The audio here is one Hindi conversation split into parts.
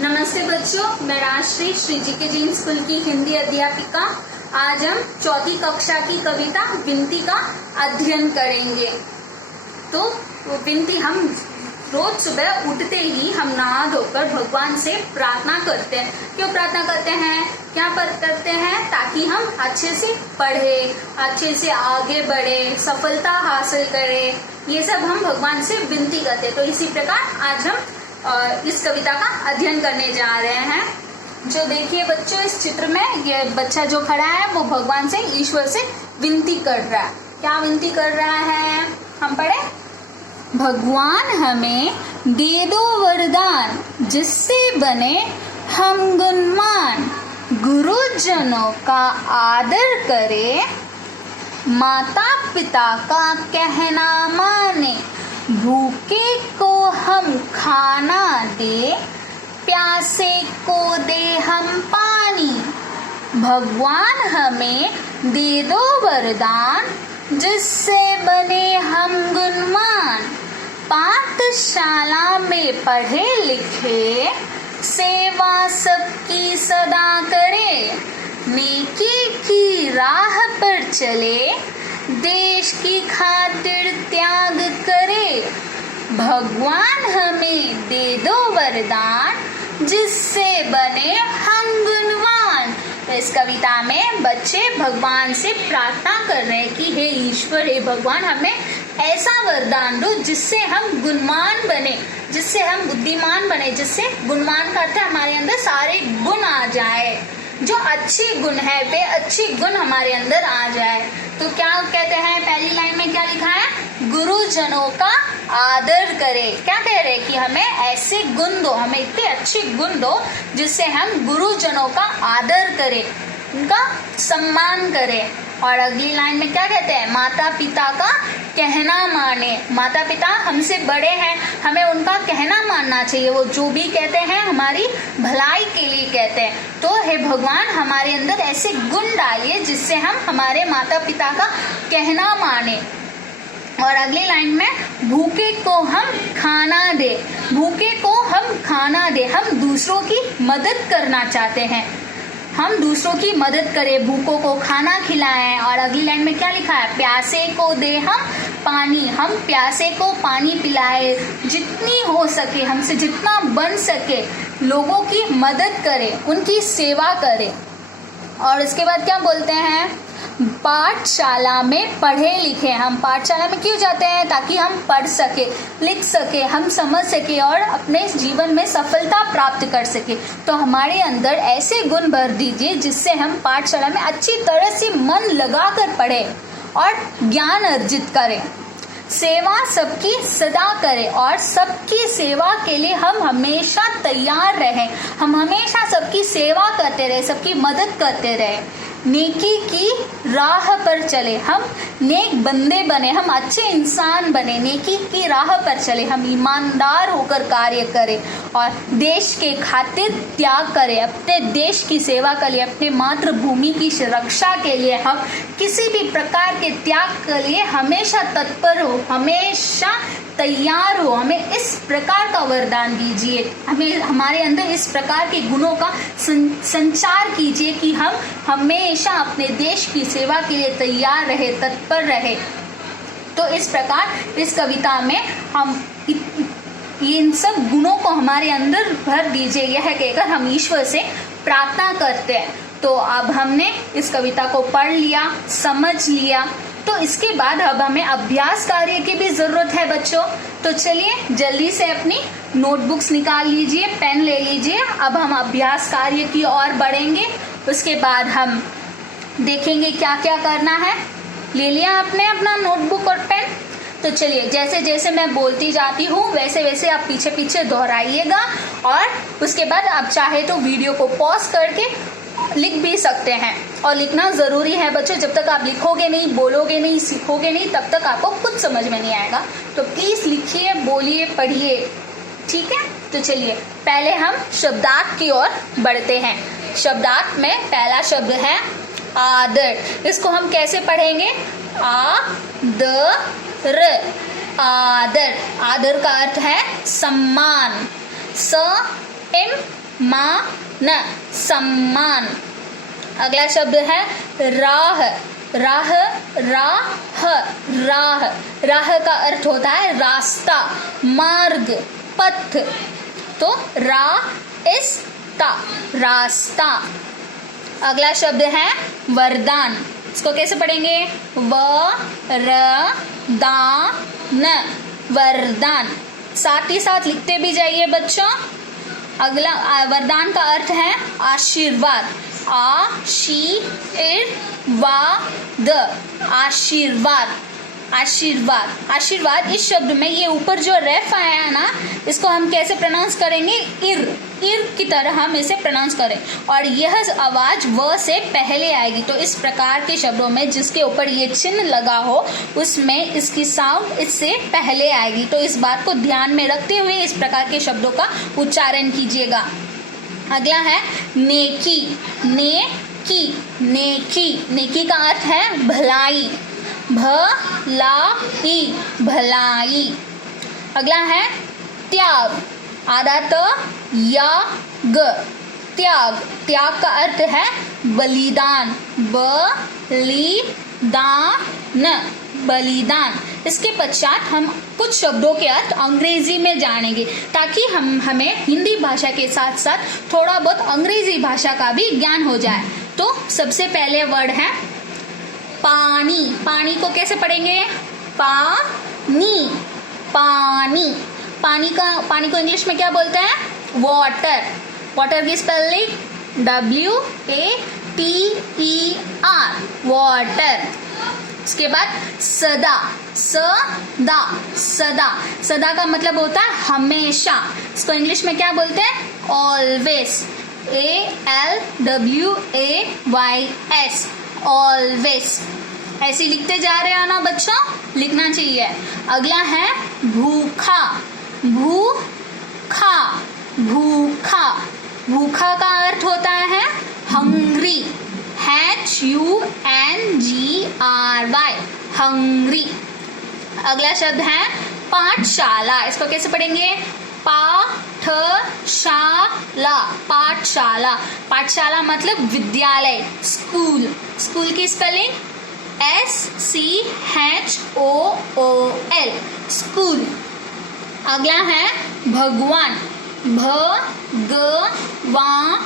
नमस्ते बच्चों, मैं राजश्री श्री जी के जैन स्कूल की हिंदी अध्यापिका। आज हम चौथी कक्षा की कविता विनती का अध्ययन करेंगे। तो वो विनती हम रोज सुबह उठते ही हम नहा धोकर भगवान से प्रार्थना करते हैं। क्यों प्रार्थना करते हैं, क्या करते हैं? ताकि हम अच्छे से पढ़े, अच्छे से आगे बढ़े, सफलता हासिल करें। ये सब हम भगवान से विनती करते हैं। तो इसी प्रकार आज हम इस कविता का अध्ययन करने जा रहे हैं। जो देखिए बच्चों, इस चित्र में ये बच्चा जो खड़ा है वो भगवान से, ईश्वर से विनती कर रहा है। क्या विनती कर रहा है, हम पढ़े। भगवान हमें दे दो वरदान, जिससे बने हम गुणवान, गुरुजनों का आदर करे, माता पिता का कहना माने, भूखे को हम खाना दे, प्यासे को दे हम पानी। भगवान हमें दे दो वरदान, जिससे बने हम गुणवान, पाठशाला में पढ़े लिखे, सेवा सबकी सदा करे, नेकी की राह पर चले, देश की खातिर त्याग करे। भगवान हमें दे दो वरदान, जिससे बने हम गुणवान। तो इस कविता में बच्चे भगवान से प्रार्थना कर रहे हैं कि हे ईश्वर, हे भगवान, हमें ऐसा वरदान दो जिससे हम गुणवान बने, जिससे हम बुद्धिमान बने, जिससे गुणवान का अर्थ हमारे अंदर सारे गुण आ जाए, जो अच्छे गुण है वे अच्छे गुण हमारे अंदर आ जाए। तो क्या कहते हैं, पहली लाइन में क्या लिखा है, गुरुजनों का आदर करे। क्या कह रहे हैं कि हमें ऐसे गुण दो, हमें इतने अच्छे गुण दो जिससे हम गुरुजनों का आदर करें, उनका सम्मान करें। और अगली लाइन में क्या कहते हैं, माता पिता का कहना माने। माता पिता हमसे बड़े हैं, हमें उनका कहना मानना चाहिए। वो जो भी कहते हैं हमारी भलाई के लिए कहते हैं। तो हे भगवान, हमारे अंदर ऐसे गुण डालिए जिससे हम हमारे माता पिता का कहना माने। और अगली लाइन में, भूखे को हम खाना दे। भूखे को हम खाना दे, हम दूसरों की मदद करना चाहते हैं, हम दूसरों की मदद करें, भूखों को खाना खिलाएं। और अगली लाइन में क्या लिखा है, प्यासे को दे हम पानी, हम प्यासे को पानी पिलाए, जितनी हो सके, हमसे जितना बन सके लोगों की मदद करें, उनकी सेवा करें। और इसके बाद क्या बोलते हैं, पाठशाला में पढ़े लिखे। हम पाठशाला में क्यों जाते हैं, ताकि हम पढ़ सके, लिख सके, हम समझ सके और अपने जीवन में सफलता प्राप्त कर सके। तो हमारे अंदर ऐसे गुण भर दीजिए जिससे हम पाठशाला में अच्छी तरह से मन लगाकर पढ़ें और ज्ञान अर्जित करें। सेवा सबकी सदा करें, और सबकी सेवा के लिए हम हमेशा तैयार रहें, हम हमेशा सबकी सेवा करते रहे, सबकी मदद करते रहे। नेकी की राह पर चले, हम नेक बंदे बने, हम अच्छे इंसान बने, नेकी की राह पर चले, हम ईमानदार होकर कार्य करें और देश के खातिर त्याग करें, अपने देश की सेवा के लिए, अपने मातृभूमि की सुरक्षा के लिए हम किसी भी प्रकार के त्याग के लिए हमेशा तत्पर हो, हमेशा तैयार हो। हमें इस प्रकार का वरदान दीजिए, हमें हमारे अंदर इस प्रकार के गुणों का संचार कीजिए कि हम हमेशा अपने देश की सेवा के लिए तैयार रहे, तत्पर रहे। तो इस प्रकार इस कविता में हम इन सब गुणों को हमारे अंदर भर दीजिए, यह कहकर हम ईश्वर से प्रार्थना करते हैं। तो अब हमने इस कविता को पढ़ लिया, समझ लिया। तो इसके बाद अब हमें अभ्यास कार्य की भी जरूरत है बच्चों। तो चलिए जल्दी से अपनी नोटबुक्स निकाल लीजिए, पेन ले लीजिए। अब हम अभ्यास कार्य की ओर बढ़ेंगे। उसके बाद हम देखेंगे क्या क्या करना है। ले लिया आपने अपना नोटबुक और पेन? तो चलिए, जैसे जैसे मैं बोलती जाती हूँ वैसे वैसे आप पीछे पीछे दोहराइएगा। और उसके बाद आप चाहे तो वीडियो को पॉज करके लिख भी सकते हैं। और लिखना ज़रूरी है बच्चों, जब तक आप लिखोगे नहीं, बोलोगे नहीं, सीखोगे नहीं, तब तक आपको कुछ समझ में नहीं आएगा। तो प्लीज़ लिखिए, बोलिए, पढ़िए, ठीक है। तो चलिए पहले हम शब्दार्थ की ओर बढ़ते हैं। शब्दार्थ में पहला शब्द है आदर। इसको हम कैसे पढ़ेंगे, आदर। आदर, आदर का अर्थ है सम्मान। स एम मान, सम्मान। अगला शब्द है राह। राह, राह, राह। राह का अर्थ होता है रास्ता, मार्ग, पथ। तो रास्ता, रास्ता। अगला शब्द है वरदान। इसको कैसे पढ़ेंगे? व-र-दा-न, वरदान। साथ ही साथ लिखते भी जाइए बच्चों। अगला वरदान का अर्थ है आशीर्वाद। आ-शी-इर-वा-द, आशीर्वाद, आशीर्वाद। आशीर्वाद, इस शब्द में ये ऊपर जो रेफ आया है ना, इसको हम कैसे प्रोनाउंस करेंगे? इर, इर की तरह हम इसे प्रोनाउंस करें, और यह आवाज व से पहले आएगी। तो इस प्रकार के शब्दों में जिसके ऊपर ये चिन्ह लगा हो, उसमें इसकी साउंड इससे पहले आएगी। तो इस बात को ध्यान में रखते हुए इस प्रकार के शब्दों का उच्चारण कीजिएगा। अगला है नेकी। नेकी, नेकी। नेकी का अर्थ है भलाई। भलाई, भलाई। अगला है त्याग। आधा त या ग, त्याग। त्याग का अर्थ है बलिदान। बलिदान, बलिदान। इसके पश्चात हम कुछ शब्दों के अर्थ अंग्रेजी में जानेंगे, ताकि हमें हिंदी भाषा के साथ साथ थोड़ा बहुत अंग्रेजी भाषा का भी ज्ञान हो जाए। तो सबसे पहले वर्ड है पानी। पानी को कैसे पढ़ेंगे? पानी, पानी। पानी को इंग्लिश में क्या बोलते हैं? वाटर। वाटर की स्पेलिंग W-A-T-E-R, वाटर। उसके बाद सदा। सदा, सदा। सदा का मतलब होता है हमेशा। इसको इंग्लिश में क्या बोलते हैं? ऑलवेज। ALWAYS, always. ऐसे लिखते जा रहे हो ना बच्चों, लिखना चाहिए। अगला है भूखा। भूखा, भूखा। भूखा का अर्थ होता है हंग्री। HUNGRY, hungry. अगला शब्द है पाठशाला। इसको कैसे पढ़ेंगे? पाठशाला, पाठशाला। पाठशाला मतलब विद्यालय, स्कूल। स्कूल की स्पेलिंग SCHOOL, स्कूल। अगला है भगवान। भगवान,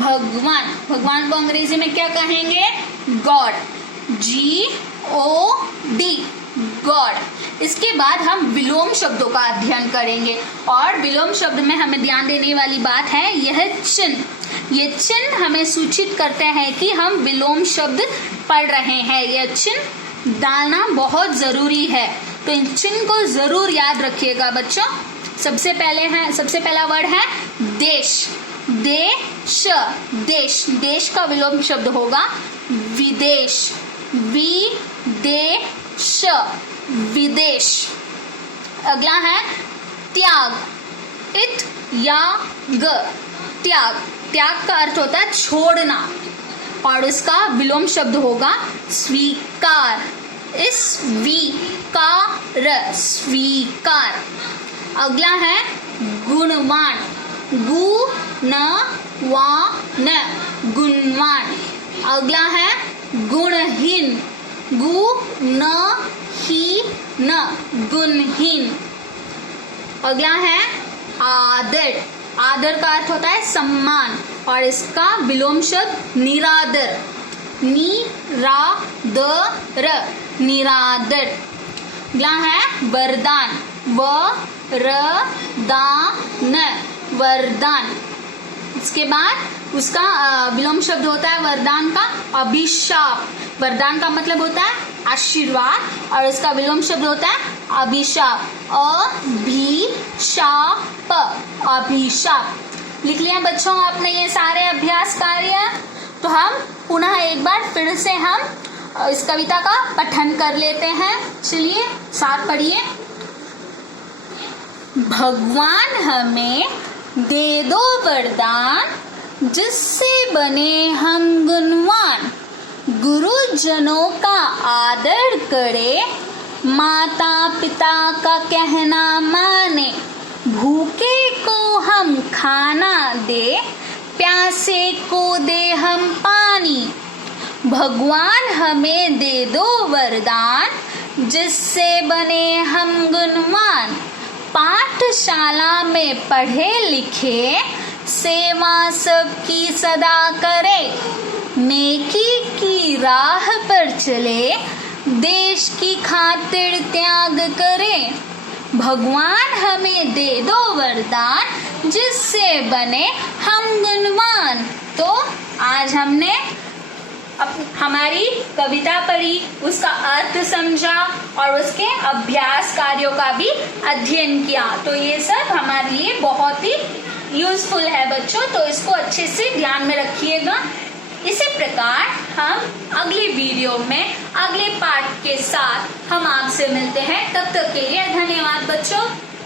भगवान। भगवान को अंग्रेजी में क्या कहेंगे? गॉड। GOD, God. इसके बाद हम विलोम शब्दों का अध्ययन करेंगे, और विलोम शब्द में हमें ध्यान देने वाली बात है यह चिन्ह। ये चिन्ह हमें सूचित करते हैं कि हम विलोम शब्द पढ़ रहे हैं। यह चिन्ह डालना बहुत जरूरी है, तो इन चिन्ह को जरूर याद रखिएगा बच्चों। सबसे पहला वर्ड है देश। देश, देश। देश का विलोम शब्द होगा विदेश। विदेश, विदेश। अगला है त्याग। इत या ग, त्याग। त्याग का अर्थ होता है छोड़ना, और उसका विलोम शब्द होगा स्वीकार। स्वीकार, स्वीकार। अगला है गुणवान। गुणवान, गुणवान। अगला है गुणहीन। गुणहीन, गुणहीन। अगला है आदर। आदर का अर्थ होता है सम्मान, और इसका विलोम शब्द निरादर। निरादर, निरादर। अगला है वरदान। वरदान, वरदान। इसके बाद उसका विलोम शब्द होता है वरदान का अभिशाप। वरदान का मतलब होता है आशीर्वाद, और इसका विलोम शब्द होता है अभिशाप। अभिशाप, अभिशाप। लिख लिया बच्चों आपने ये सारे अभ्यास कार्य? तो हम पुनः एक बार फिर से हम इस कविता का पठन कर लेते हैं। चलिए साथ पढ़िए। भगवान हमें दे दो वरदान, जिससे बने हम गुणवान। गुरुजनों का आदर करे, माता पिता का कहना माने। भूखे को हम खाना दे, प्यासे को दे हम पानी। भगवान हमें दे दो वरदान, जिससे बने हम गुणवान। पाठशाला में पढ़े लिखे, सेवा सबकी सदा करे। नेकी की राह पर चले, देश की खातिर त्याग करे। भगवान हमें दे दो वरदान, जिससे बने हम गुणवान। तो आज हमने हमारी कविता पढ़ी, उसका अर्थ समझा और उसके अभ्यास कार्यों का भी अध्ययन किया। तो ये सब हमारे लिए बहुत ही यूजफुल है बच्चों, तो इसको अच्छे से ध्यान में रखिएगा। इसी प्रकार हम अगले वीडियो में अगले पार्ट के साथ हम आपसे मिलते हैं। तब तक के लिए धन्यवाद बच्चों।